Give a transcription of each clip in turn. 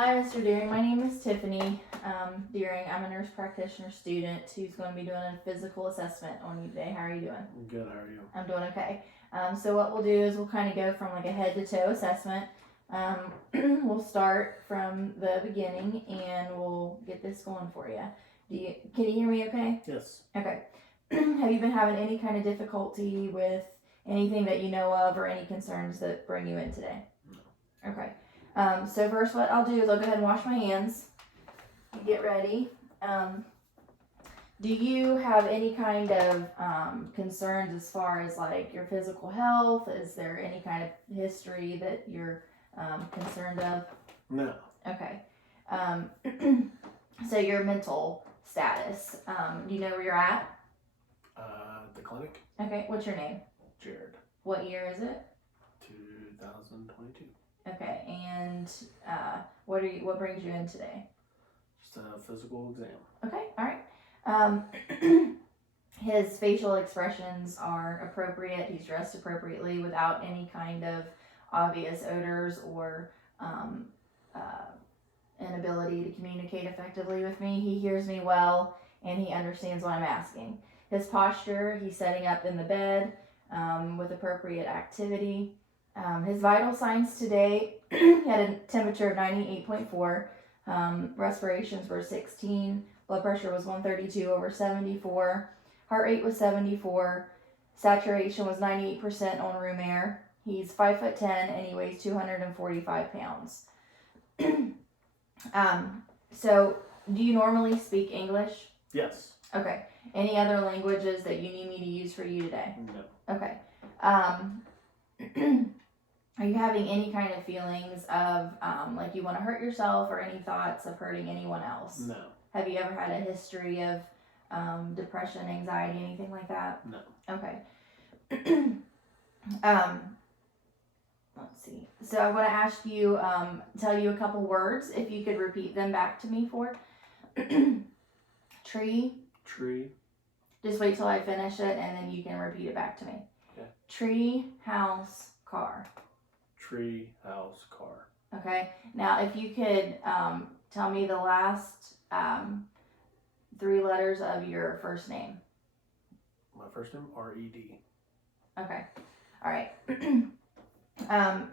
Hi, Mr. Deering. My name is Tiffany Deering. I'm a nurse practitioner student who's going to be doing a physical assessment on you today. How are you doing? Good, how are you? I'm doing okay. So what we'll do is we'll kind of go from like a head to toe assessment. We'll start from the beginning and we'll get this going for you. Can you hear me okay? Yes. Okay. Have you been having any kind of difficulty with anything that you know of or any concerns that bring you in today? No. Okay. So first what I'll do is I'll go ahead and wash my hands. Get ready. Do you have any kind of concerns as far as like your physical health? Is there any kind of history that you're concerned of? No. Okay. So your mental status. Do you know where you're at? The clinic? Okay. What's your name? Jared. What year is it? 2022. Okay. And what brings you in today? Just a physical exam. Okay, all right. His facial expressions are appropriate. He's dressed appropriately without any kind of obvious odors or inability to communicate effectively with me. He hears me well and he understands what I'm asking. His posture, he's setting up in the bed with appropriate activity. His vital signs today, he had a temperature of 98.4. Respirations were 16. Blood pressure was 132 over 74. Heart rate was 74. Saturation was 98% on room air. He's 5'10" and he weighs 245 pounds. So do you normally speak English? Yes. Okay. Any other languages that you need me to use for you today? No. Okay. Are you having any kind of feelings of like you want to hurt yourself or any thoughts of hurting anyone else? No. Have you ever had a history of depression, anxiety, anything like that? No. Okay. Let's see. So I want to ask you, tell you a couple words. If you could repeat them back to me for tree. Tree. Just wait till I finish it and then you can repeat it back to me. Okay. Tree, house, car. Tree, house, car. Okay. Now, if you could tell me the last 3 letters of your first name. My first name, R-E-D. Okay. All right.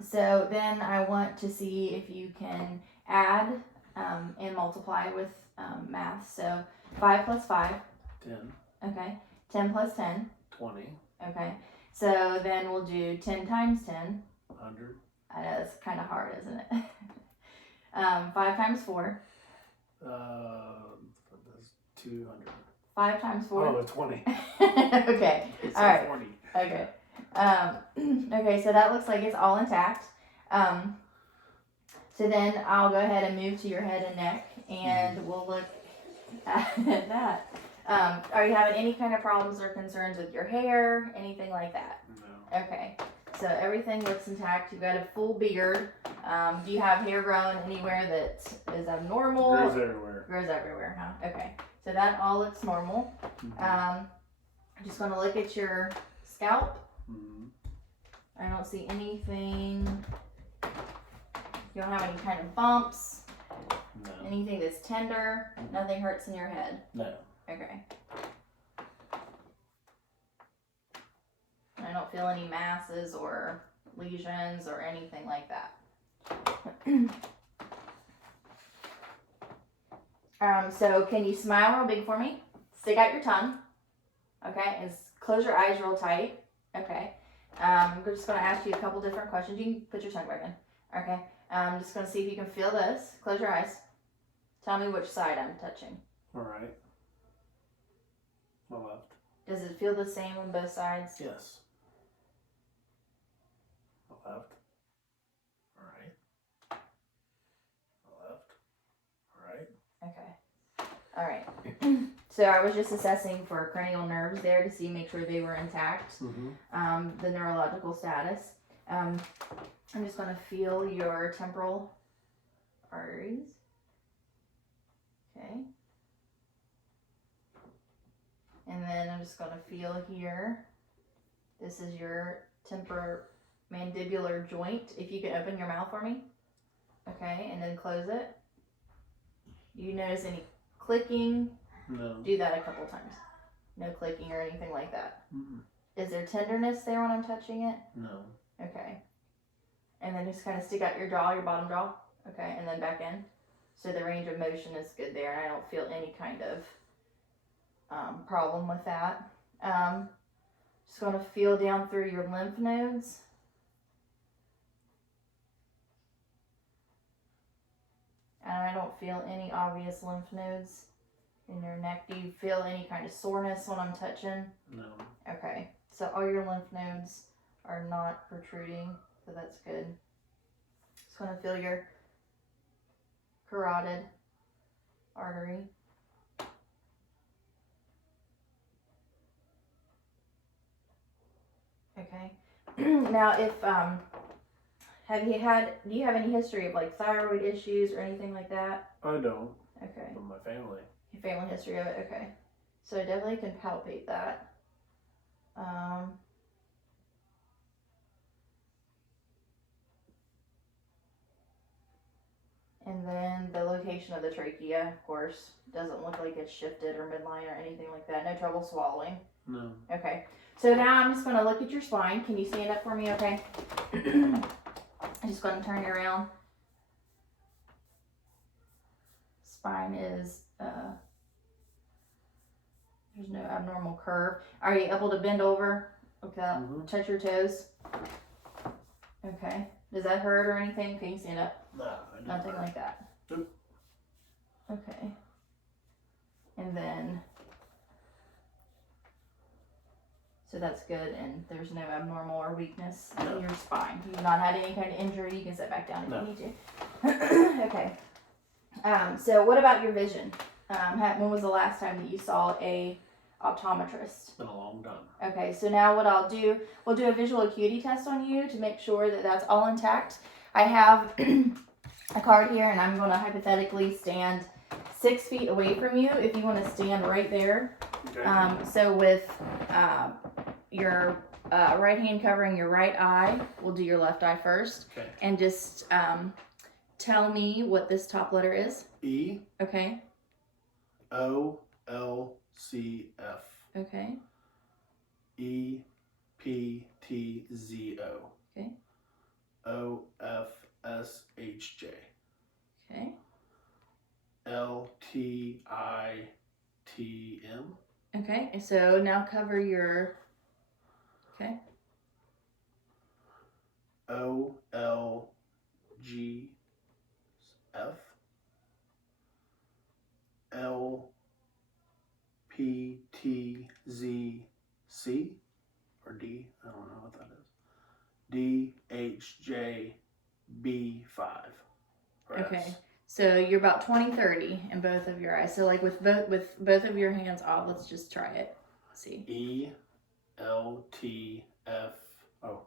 So then I want to see if you can add and multiply with math. So 5 plus 5. 10. Okay. 10 plus 10. 20. Okay. So then we'll do 10 times 10. 100. I know it's kind of hard, isn't it? 5 times 4. That's 200. 5 times 4. Oh, 20. Okay. It's All right. 40. Okay. Okay, so that looks like it's all intact. So then I'll go ahead and move to your head and neck and we'll look at that. Are you having any kind of problems or concerns with your hair? Anything like that? No. Okay. So everything looks intact. You've got a full beard. Do you have hair growing anywhere that is abnormal? Grows everywhere. Grows everywhere, huh? Okay. So that all looks normal. I'm just going to look at your scalp. I don't see anything. You don't have any kind of bumps. No. Anything that's tender. Nothing hurts in your head. No. Okay. I don't feel any masses or lesions or anything like that. So can you smile real big for me? Stick out your tongue. Okay, and close your eyes real tight. Okay. I'm just going to ask you a couple different questions. You can put your tongue back in. Okay. I'm just going to see if you can feel this. Close your eyes. Tell me which side I'm touching. All right. My left. Does it feel the same on both sides? Yes. My left. All right. My left. All right. Okay. All right. So I was just assessing for cranial nerves there to see, make sure they were intact. The neurological status. I'm just going to feel your temporal arteries. Okay. And then I'm just going to feel here. This is your temporomandibular joint. If you could open your mouth for me. Okay, and then close it. Do you notice any clicking? No. Do that a couple times. No clicking or anything like that. Mm-mm. Is there tenderness there when I'm touching it? No. Okay. And then just kind of stick out your jaw, your bottom jaw. Okay, and then back in. So the range of motion is good there, and I don't feel any kind of problem with that. Just going to feel down through your lymph nodes. And I don't feel any obvious lymph nodes in your neck. Do you feel any kind of soreness when I'm touching? No. Okay, so all your lymph nodes are not protruding, so that's good. Just going to feel your carotid artery. Okay. Now, if do you have any history of like thyroid issues or anything like that? I don't. Okay. From my family. Your family history of it. Okay. So I definitely can palpate that. And then the location of the trachea, of course, doesn't look like it's shifted or midline or anything like that. No trouble swallowing. No. Okay. So now I'm just going to look at your spine. Can you stand up for me, okay? I'm just going to turn you around. Spine is, there's no abnormal curve. Are you able to bend over? Okay. Mm-hmm. Touch your toes. Okay. Does that hurt or anything? Can you stand up? No. Nothing like that. Nope. Okay. And then, so that's good, and there's no abnormal or weakness in your spine. You've not had any kind of injury. You can sit back down if you need to. Okay. So what about your vision? When was the last time that you saw a optometrist? It's been a long time. Okay, so now what I'll do, we'll do a visual acuity test on you to make sure that that's all intact. I have a card here, and I'm going to hypothetically stand 6 feet away from you if you want to stand right there. Okay. So with your right hand covering your right eye, we'll do your left eye first. Okay. And just tell me what this top letter is. E. Okay. O. L. C. F. Okay. E. P. T. Z. O. Okay. O. F. S. H. J. Okay. L. T. I. T. M. Okay. And so now cover your. Okay. O. L. G. F. L. P. T. Z. C. Or D. I don't know what that is. D. H. J. B. 5. Or Okay. S. So you're about 20/30 in both of your eyes. So like with both of your hands off, let's just try it. Let's see. E. L. T. F. Oh.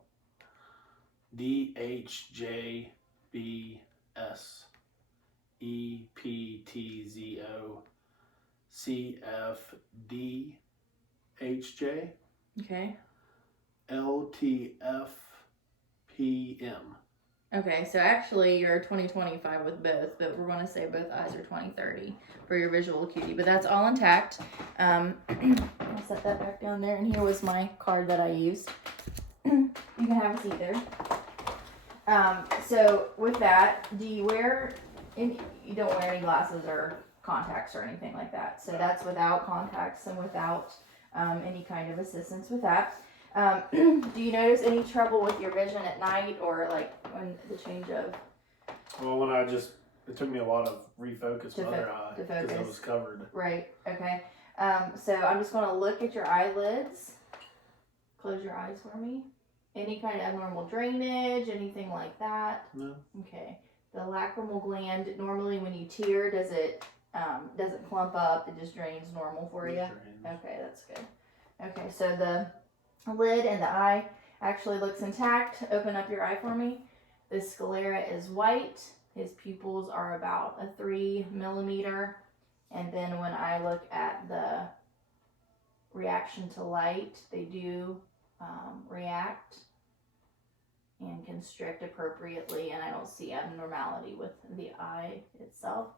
D. H. J. B. S. E. P. T. Z. O. C. F. D. H. J. Okay. L. T. F. P. M. Okay, so actually you're 20/25 with both, but we're going to say both eyes are 20/30 for your visual acuity, but that's all intact. I'll set that back down there, and here was my card that I used. You can have a seat there. So with that, do you wear any, you don't wear any glasses or contacts or anything like that, so that's without contacts and without any kind of assistance with that. Do you notice any trouble with your vision at night or like when the change of? Well, when it took me a while to refocus my other eye to because it focus. was covered. Right, okay. So I'm just going to look at your eyelids. Close your eyes for me. Any kind of abnormal drainage, anything like that? No. Okay. The lacrimal gland, normally when you tear, does it doesn't clump up? It just drains normal for you? Drains. Okay, that's good. Okay, so the lid and the eye actually looks intact. Open up your eye for me. The sclera is white. His pupils are about a 3 millimeter. And then when I look at the reaction to light, they do react. and constrict appropriately, and I don't see abnormality with the eye itself.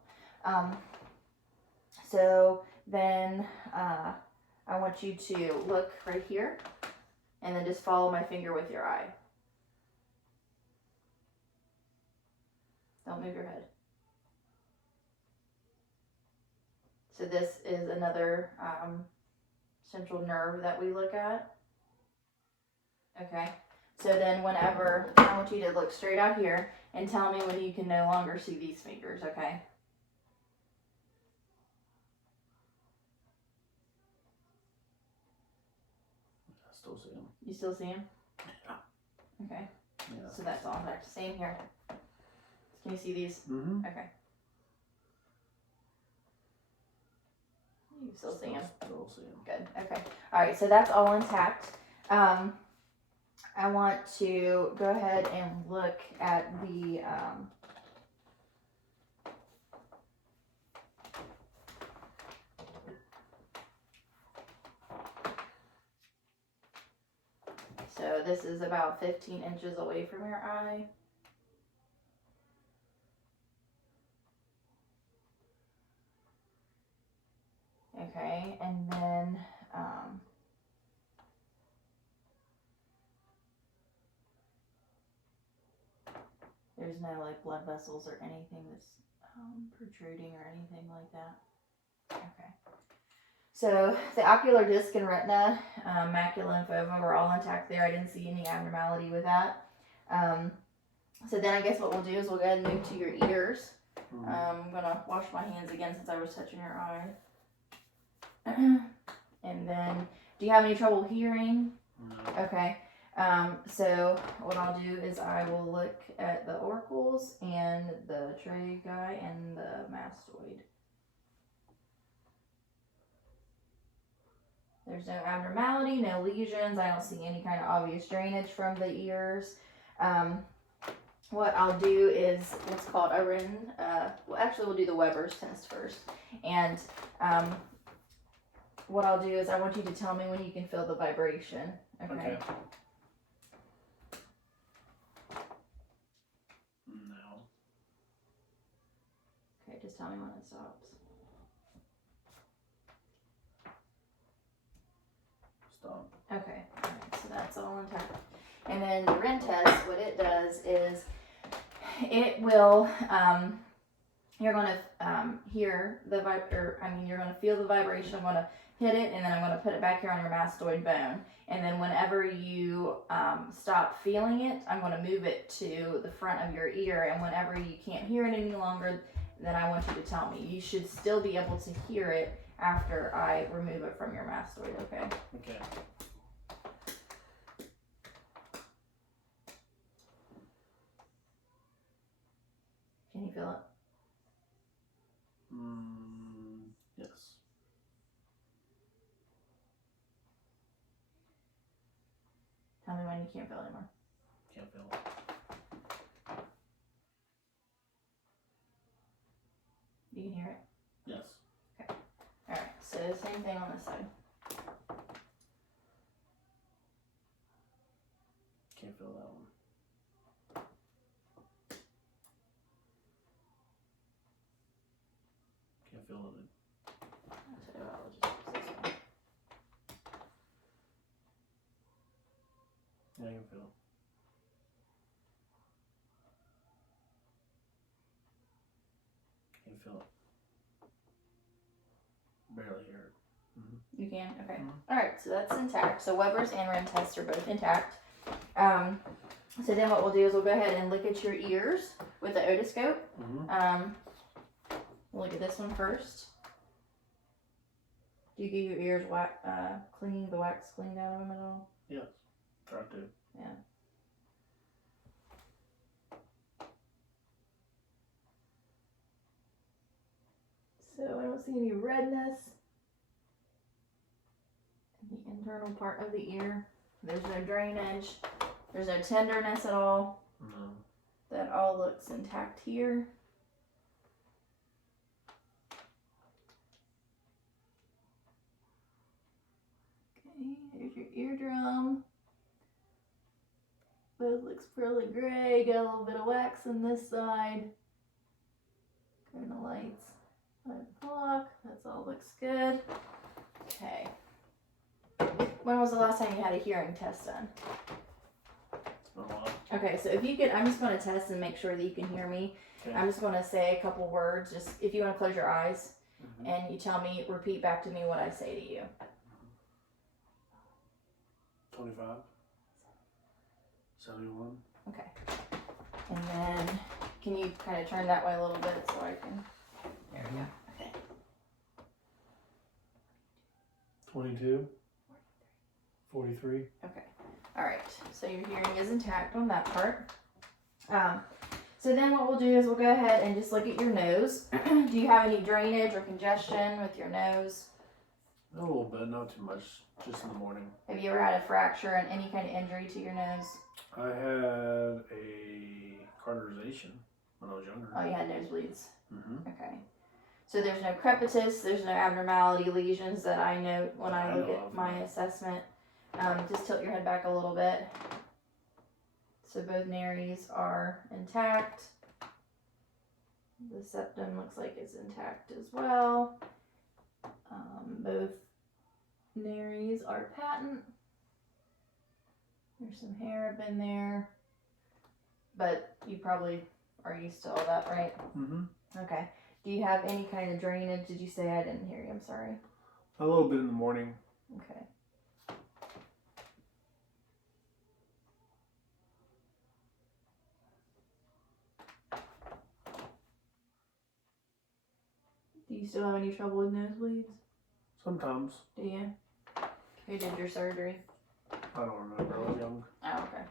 So then I want you to look right here and then just follow my finger with your eye. Don't move your head. So this is another central nerve that we look at. Okay. So then whenever, I want you to look straight out here and tell me when you can no longer see these fingers, okay? I still see them. You still see them? Yeah. Okay. Yeah. So that's all back. Same here. Can you see these? Mm-hmm. Okay. You still see them? Still see them. Good. Okay. All right. So that's all intact. I want to go ahead and look at the so this is about 15 inches away from your eye. Okay, and then there's no like blood vessels or anything that's protruding or anything like that. Okay. So the ocular disc and retina, macula and fovea were all intact there. I didn't see any abnormality with that. So then I guess what we'll do is we'll go ahead and move to your ears. Mm-hmm. I'm gonna wash my hands again since I was touching your eye. And then, do you have any trouble hearing? No. Okay. So what I'll do is I will look at the auricles and the trachea and the mastoid. There's no abnormality, no lesions. I don't see any kind of obvious drainage from the ears. What I'll do is what's called a RIN. Well, actually, we'll do the Weber's test first. And what I'll do is I want you to tell me when you can feel the vibration. Okay. No. Okay, just tell me when it stops. Stop. Okay, alright, so that's all intact. And then the RIN test, what it does is it will, you're going to hear the you're going to feel the vibration. I'm going to hit it, and then I'm going to put it back here on your mastoid bone. And then whenever you stop feeling it, I'm going to move it to the front of your ear. And whenever you can't hear it any longer, then I want you to tell me. You should still be able to hear it after I remove it from your mastoid, okay? Okay. Can you feel it? Yes. Tell me when you can't feel it anymore. Can't feel it. You can hear it? Yes. Alright, so same thing on this side. Can't feel that one. Can't feel it. So I'll just use this one. Yeah, I can feel it. Can't feel it. Barely hear it. You can? Okay. Mhm. Alright, so that's intact. So Weber's and RIN tests are both intact. So then what we'll do is we'll go ahead and look at your ears with the otoscope. We'll look at this one first. Do you get your ears clean, the wax cleaned out of them at all? Yes. Try to. Yeah. So I don't see any redness in the internal part of the ear. There's no drainage. There's no tenderness at all. No. That all looks intact here. Okay, here's your eardrum. Both look looks really gray. Got a little bit of wax on this side. Turn the lights. 5 o'clock. That's all looks good. Okay. When was the last time you had a hearing test done? It's been a while. Okay, so if you could, I'm just going to test and make sure that you can hear me. Okay. I'm just going to say a couple words. Just if you want to close your eyes Mhm. and you tell me, repeat back to me what I say to you. 25. 71. Okay. And then, can you kind of turn that way a little bit so I can? There we go. Okay. 22. 43. Okay. All right. So your hearing is intact on that part. So then what we'll do is we'll go ahead and just look at your nose. Do you have any drainage or congestion with your nose? A little bit, not too much. Just in the morning. Have you ever had a fracture and any kind of injury to your nose? I had a cauterization when I was younger. Oh, you had nosebleeds. Mm-hmm. Okay. So there's no crepitus, there's no abnormality, lesions that I note when I look at my assessment. Just tilt your head back a little bit. So both nares are intact. The septum looks like it's intact as well. Both nares are patent. There's some hair up in there. But you probably are used to all that, right? Mm-hmm. Okay. Do you have any kind of drainage? Did you say? I didn't hear you. I'm sorry. A little bit in the morning. Okay. Do you still have any trouble with nosebleeds? Sometimes. Do you? Who did your surgery? I don't remember. I was young. Oh, okay.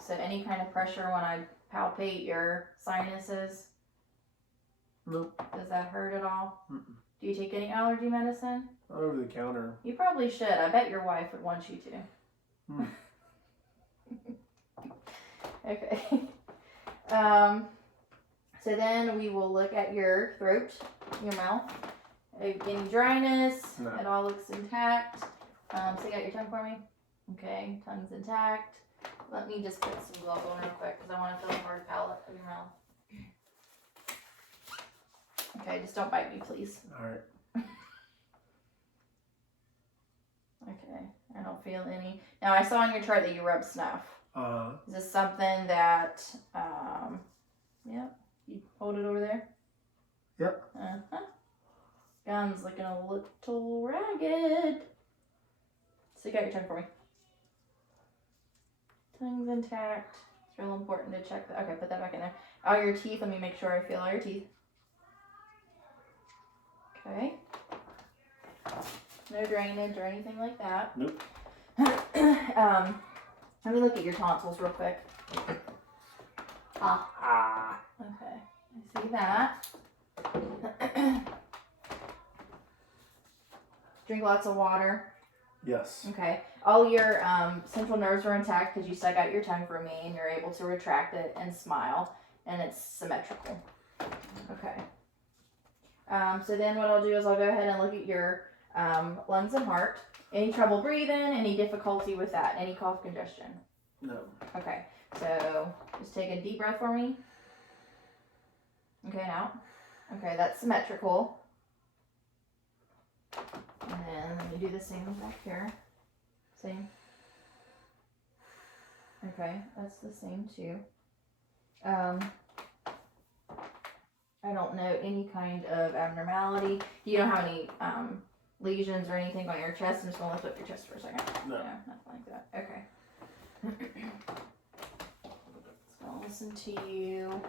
So any kind of pressure when I palpate your sinuses? Nope. Does that hurt at all? Mm-mm. Do you take any allergy medicine? Over the counter. You probably should. I bet your wife would want you to. Hmm. Okay. So then we will look at your throat, your mouth. Any dryness? No. It all looks intact. Stick out your tongue for me. Okay, tongue's intact. Let me just put some glove on real quick because I want to feel the hard palate of your mouth. Okay, just don't bite me, please. Alright. Okay, I don't feel any. Now, I saw on your chart that you rub snuff. Is this something that, yep, you hold it over there? Yep. Uh-huh. Gun's looking a little ragged. Stick out your tongue for me. Tongue's intact. It's real important to check that. Okay, put that back in there. All your teeth, let me make sure I feel all your teeth. Okay. No drainage or anything like that. Nope. Let me look at your tonsils real quick. Ah. Okay, I see that. Drink lots of water. Yes. Okay. All your central nerves are intact because you stuck out your tongue for me and you're able to retract it and smile, and it's symmetrical. Okay. So then what I'll do is I'll go ahead and look at your lungs and heart. Any trouble breathing? Any difficulty with that? Any cough, congestion? No. Okay. So just take a deep breath for me. Okay, now. Okay, that's symmetrical. And then let me do the same back here. Same. Okay, that's the same too. I don't know any kind of abnormality. You don't have any lesions or anything on your chest. I'm just gonna lift up your chest for a second. No. Nothing like that. Okay. Just gonna listen to you.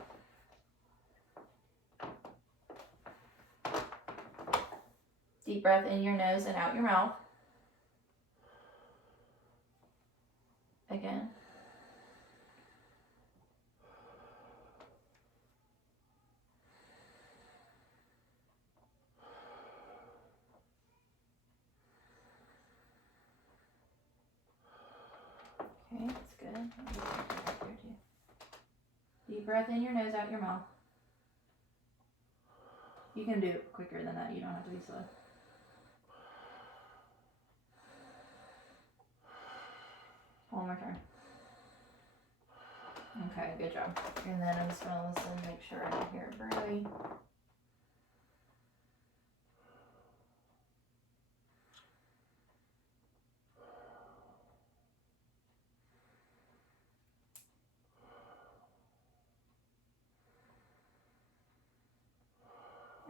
Deep breath in your nose and out your mouth. Again. Okay, that's good. Deep breath in your nose, out your mouth. You can do it quicker than that. You don't have to be slow. One more time. Okay, good job. And then I'm just gonna listen, make sure I don't hear it brewing.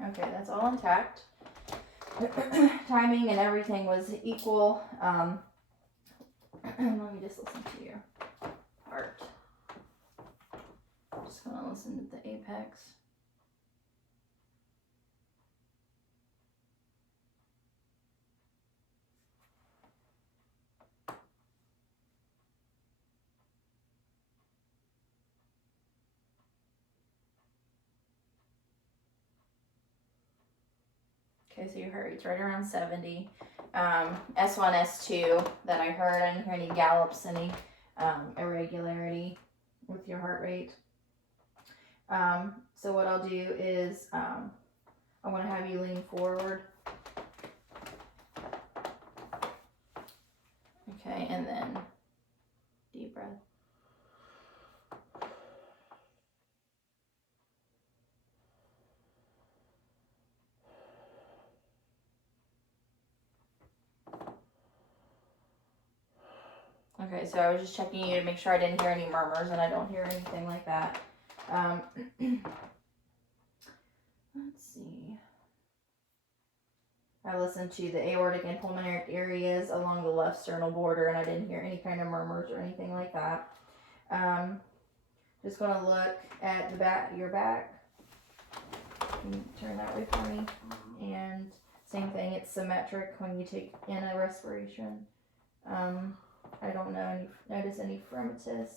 Okay, that's all intact. Timing and everything was equal. Let me just listen to your heart. I'm just gonna listen to the apex. Okay, so your heart rate's right around 70. S1, S2 that I heard. I didn't hear any gallops, any irregularity with your heart rate. So what I'll do is I want to have you lean forward. Okay, and then deep breath. Okay, so I was just checking you to make sure I didn't hear any murmurs, and I don't hear anything like that. Let's see. I listened to the aortic and pulmonary areas along the left sternal border, and I didn't hear any kind of murmurs or anything like that. Just going to look at the back, your back. Can you turn that way for me? And same thing, it's symmetric when you take in a respiration. I don't notice any fremitus.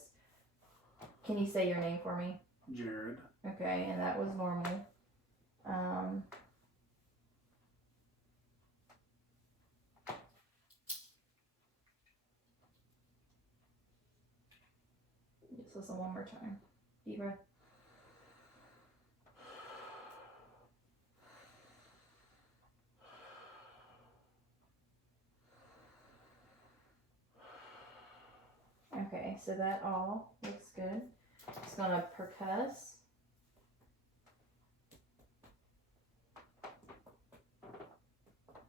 Can you say your name for me? Jared. Okay, and that was normal. Just listen one more time. Deep breath. Okay, so that all looks good. Just gonna percuss.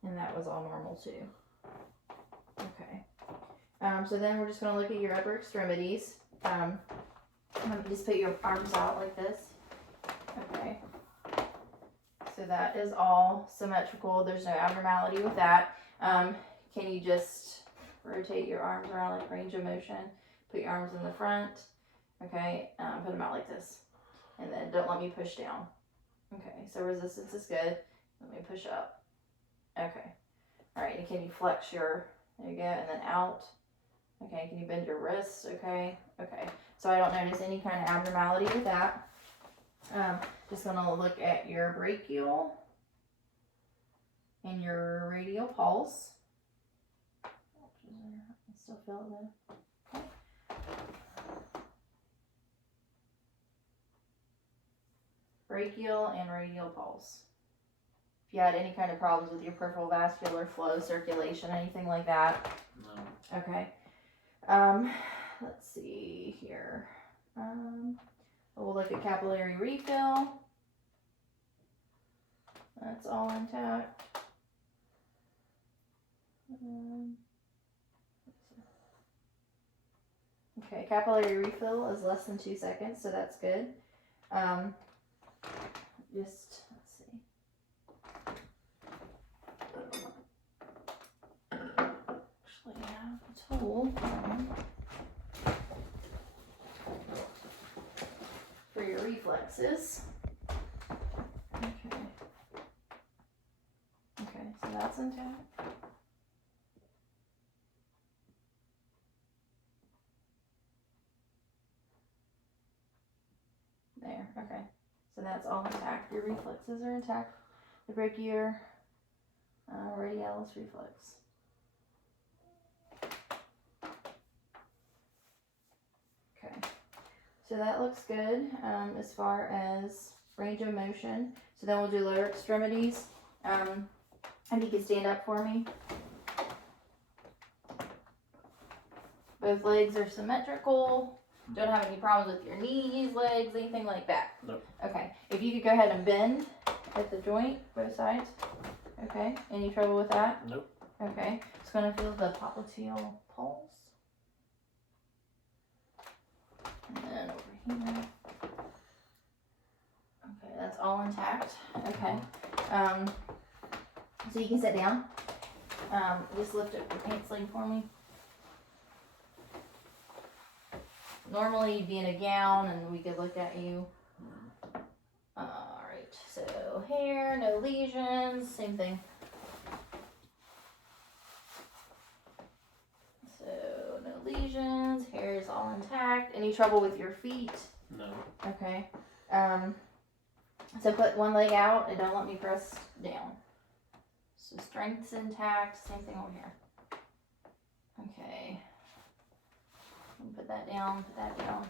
And that was all normal too. Okay. So then we're just gonna look at your upper extremities. Let me just put your arms out like this. Okay. So that is all symmetrical. There's no abnormality with that. Can you just rotate your arms around like range of motion? Put your arms in the front. Okay. Put them out like this. And then don't let me push down. Okay. So resistance is good. Let me push up. Okay. All right. And can you flex your, there you go, and then out. Okay. Can you bend your wrists? Okay. Okay. So I don't notice any kind of abnormality with that. Just gonna look at your brachial and your radial pulse. I still feel it there. Okay. Brachial and radial pulse. If you had any kind of problems with your peripheral vascular flow, circulation, anything like that. No. Okay. Let's see here. We'll look at capillary refill. That's all intact. Okay, capillary refill is less than 2 seconds, so that's good. Just, let's see. Actually, I have a tool for your reflexes. Okay. Okay, so that's intact. There, okay. So that's all intact. Your reflexes are intact. The brachial, radialis reflex. Okay. So that looks good as far as range of motion. So then we'll do lower extremities. If you could stand up for me. Both legs are symmetrical. Don't have any problems with your knees, legs, anything like that? Nope. Okay. If you could go ahead and bend at the joint, both sides. Okay. Any trouble with that? Nope. Okay. Just gonna feel the popliteal pulse. And then over here. Okay, that's all intact. Okay. So you can sit down. Just lift up your pants leg for me. Normally you'd be in a gown and we could look at you. Alright, so hair, no lesions, same thing. So no lesions, hair is all intact. Any trouble with your feet? No. Okay. So put one leg out and don't let me press down. So strength's intact, same thing over here. Okay. Put that down, put that down.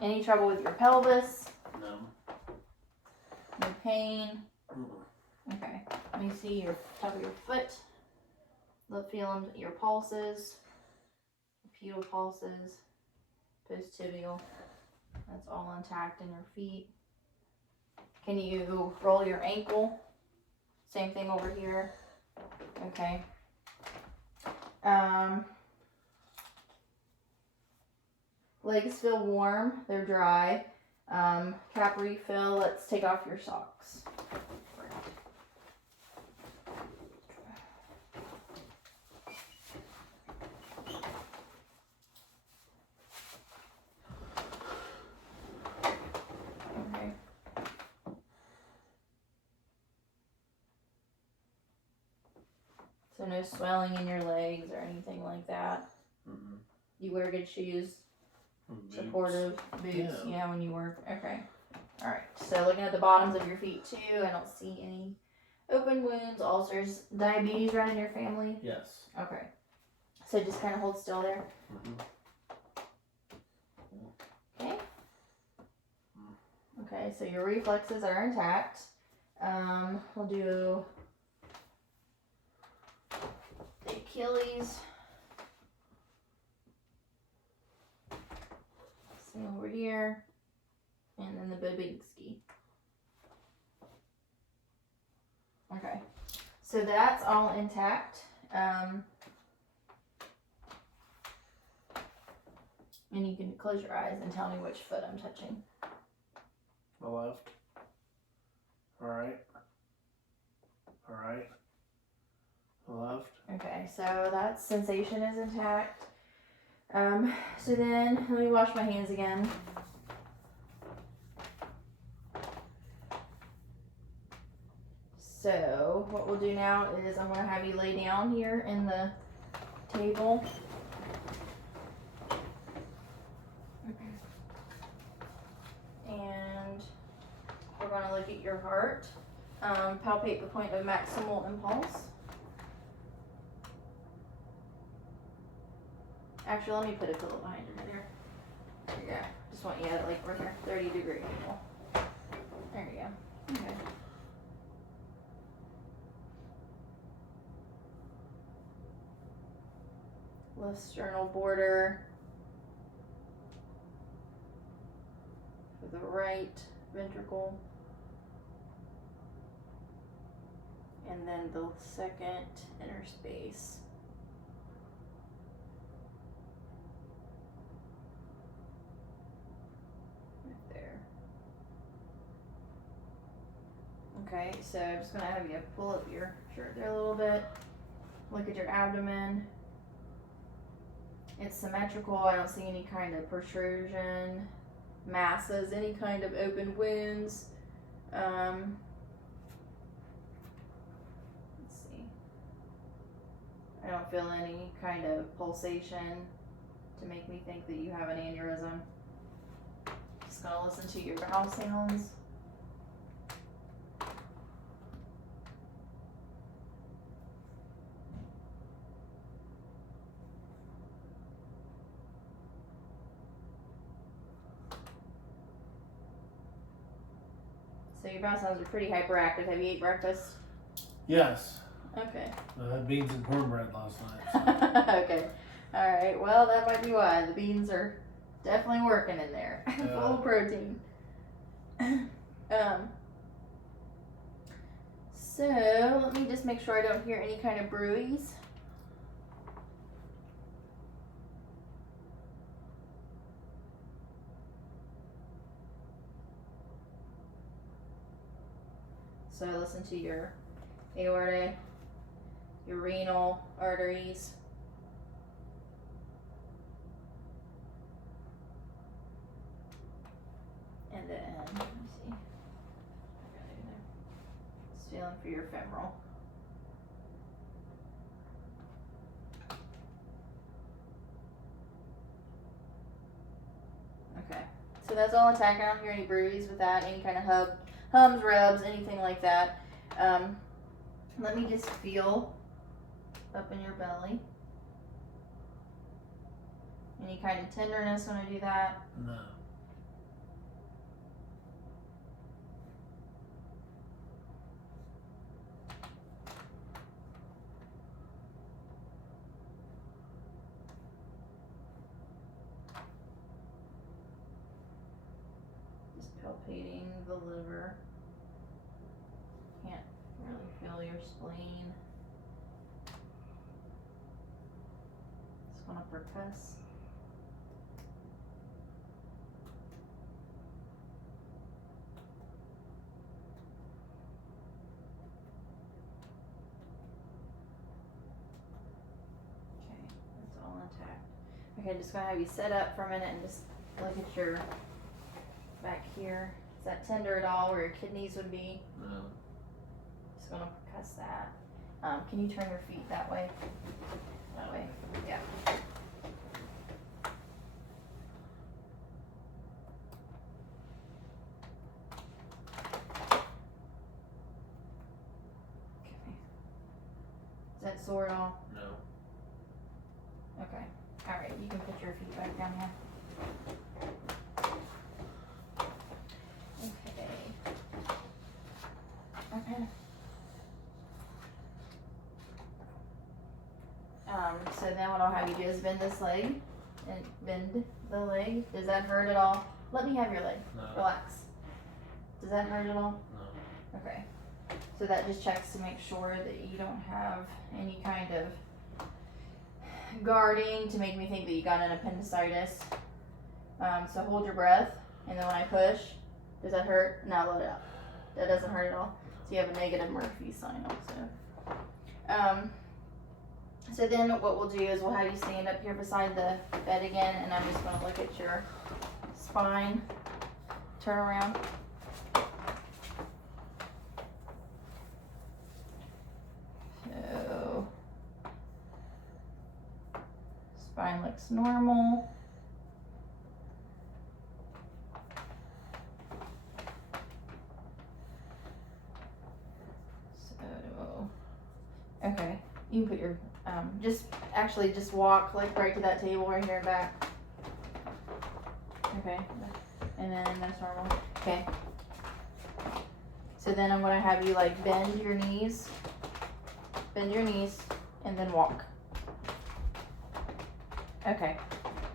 Any trouble with your pelvis? No. No pain? Mm-mm. Okay. Let me see your top of your foot. Love feeling your pulses. Pedal pulses. Post-tibial. That's all intact in your feet. Can you roll your ankle? Same thing over here. Okay. Legs feel warm. They're dry. Cap refill. Let's take off your socks. Okay. So no swelling in your legs or anything like that. Mm-mm. You wear good shoes. Boots. Supportive boots, Yeah. when you work. Okay. Alright, so looking at the bottoms of your feet too, I don't see any open wounds, ulcers. Diabetes run in your family? Yes. Okay. So just kind of hold still there. Mm-hmm. Okay. Okay, so your reflexes are intact. We'll do the Achilles. Same over here. And then the Babinski. Okay. So that's all intact. And you can close your eyes and tell me which foot I'm touching. The left. Alright. Alright. The left. Okay, so that sensation is intact. So then let me wash my hands again. So what we'll do now is I'm gonna have you lay down here in the table. And we're gonna look at your heart. Palpate the point of maximal impulse. Actually, let me put a pillow behind your head here. There you go. Just want you at like right here, 30-degree angle. There you go. Okay. Left sternal border for the right ventricle. And then the second inner space. Right there. Okay, so I'm just gonna have you pull up your shirt there a little bit. Look at your abdomen. It's symmetrical. I don't see any kind of protrusion, masses, any kind of open wounds. Let's see. I don't feel any kind of pulsation to make me think that you have an aneurysm. Just gonna listen to your bowel sounds. So your bowel sounds are pretty hyperactive. Have you ate breakfast? Yes. Okay. I had beans and cornbread last night. So. Okay. Alright, well that might be why. The beans are Definitely working in there. Full of protein. So let me just make sure I don't hear any kind of bruise. So listen to your aorta, your renal arteries. And then, let me see. Just feeling for your femoral. Okay, so that's all intact. I don't hear any bruise with that, any kind of hums, rubs, anything like that. Let me just feel up in your belly. Any kind of tenderness when I do that? No. Just palpating the liver. Can't really feel your spleen. Just gonna percuss. Okay, that's all intact. Okay, just gonna have you set up for a minute and just look at your back here. Is that tender at all where your kidneys would be? No. Just gonna percuss that. Can you turn your feet that way? That way, yeah. Okay. Is that sore at all? No. Okay. Alright, you can put your feet back down here. Okay. So then what I'll have you do is bend this leg and bend the leg. Does that hurt at all? Let me have your leg. No. Relax. Does that hurt at all? No. Okay. So that just checks to make sure that you don't have any kind of guarding to make me think that you got an appendicitis. So hold your breath, and then when I push, does that hurt? Now let it out. That doesn't hurt at all. So you have a negative Murphy sign also. So then what we'll do is we'll have you stand up here beside the bed again, and I'm just going to look at your spine. Turn around. So spine looks normal. So, okay, you can put your, just walk like right to that table right here and back. Okay, and then that's normal. Okay. So then I'm gonna have you like bend your knees, and then walk. Okay,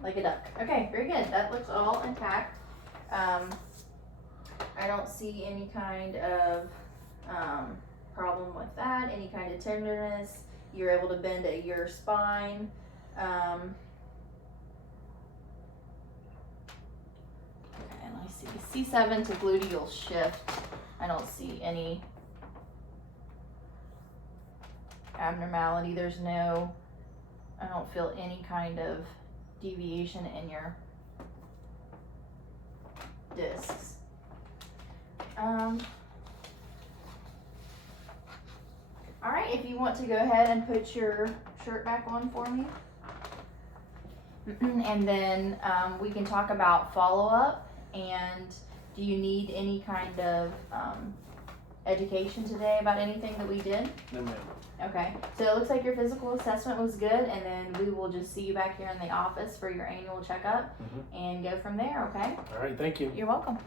like a duck. Okay, very good. That looks all intact. I don't see any kind of problem with that, any kind of tenderness. You're able to bend at your spine. Okay, let me see. C7 to gluteal shift. I don't see any abnormality. There's no, I don't feel any kind of deviation in your discs. All right, if you want to go ahead and put your shirt back on for me. And then we can talk about follow-up. And do you need any kind of education today about anything that we did? No, ma'am. Okay, so it looks like your physical assessment was good, and then we will just see you back here in the office for your annual checkup and go from there, okay? All right, thank you. You're welcome.